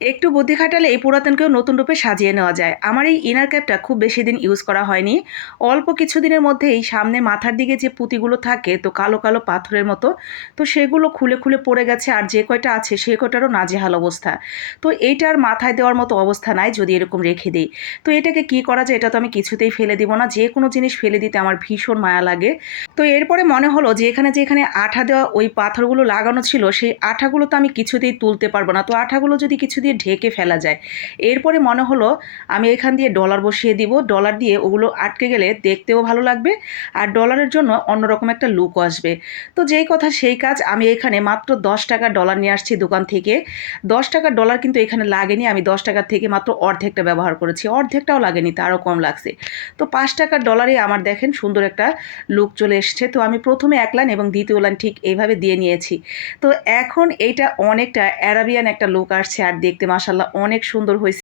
একটু বুদ্ধি খাটালে এই পুরাতনকেও নতুন রূপে সাজিয়ে নেওয়া যায়। আমার এই ইনার ক্যাপটা খুব বেশি দিন ইউজ করা হয়নি। অল্প কিছুদিনের মধ্যেই সামনে মাথার দিকে যে পুঁতিগুলো থাকে, তো কালো কালো পাথরের মতো, তো সেগুলো খুলে খুলে পড়ে গেছে আর যে কয়টা আছে সে কয়টারও নাজেহাল অবস্থা। তো এইটার মাথায় দেওয়ার মতো অবস্থা নাই যদি এরকম রেখে দিই। তো এটাকে কি করা যায় এটা তো আমি কিছুতেই ফেলে দিব না। যে কোনো জিনিস ফেলে দিতে আমার ভীষণ মায়া লাগে। তো এরপরে মনে হলো যে এখানে যে এখানে আঠা দেওয়া ওই পাথরগুলো লাগানো ছিল, সেই আঠাগুলো তো আমি কিছুতেই তুলতে পারব না। তো আঠাগুলো যদি কিছু দিয়ে ঢেকে ফেলা যায়। এরপরে মনে হলো, আমি এখান দিয়ে ডলার বসিয়ে দিব। ডলার দিয়ে ওগুলো আটকে গেলে দেখতেও ভালো লাগবে আর ডলারের জন্য অন্যরকম একটা লুকও আসবে। তো যেই কথা সেই কাজ, আমি এখানে মাত্র দশ টাকা ডলার নিয়ে আসছি দোকান থেকে। দশ টাকার ডলার কিন্তু এখানে লাগেনি, আমি দশ টাকার থেকে মাত্র অর্ধেকটা ব্যবহার করেছি। অর্ধেকটাও লাগেনি, তারও কম লাগছে। তো পাঁচ টাকার ডলারে আমার দেখেন সুন্দর একটা লুক চলে এসছে। তো আমি প্রথমে এক লাইন এবং দ্বিতীয় লাইন ঠিক এইভাবে দিয়ে নিয়েছি। তো এখন এইটা অনেকটা অ্যারাবিয়ান একটা লুক আসছে আর দেখতে মাসাল্লাহ অনেক সুন্দর হয়েছে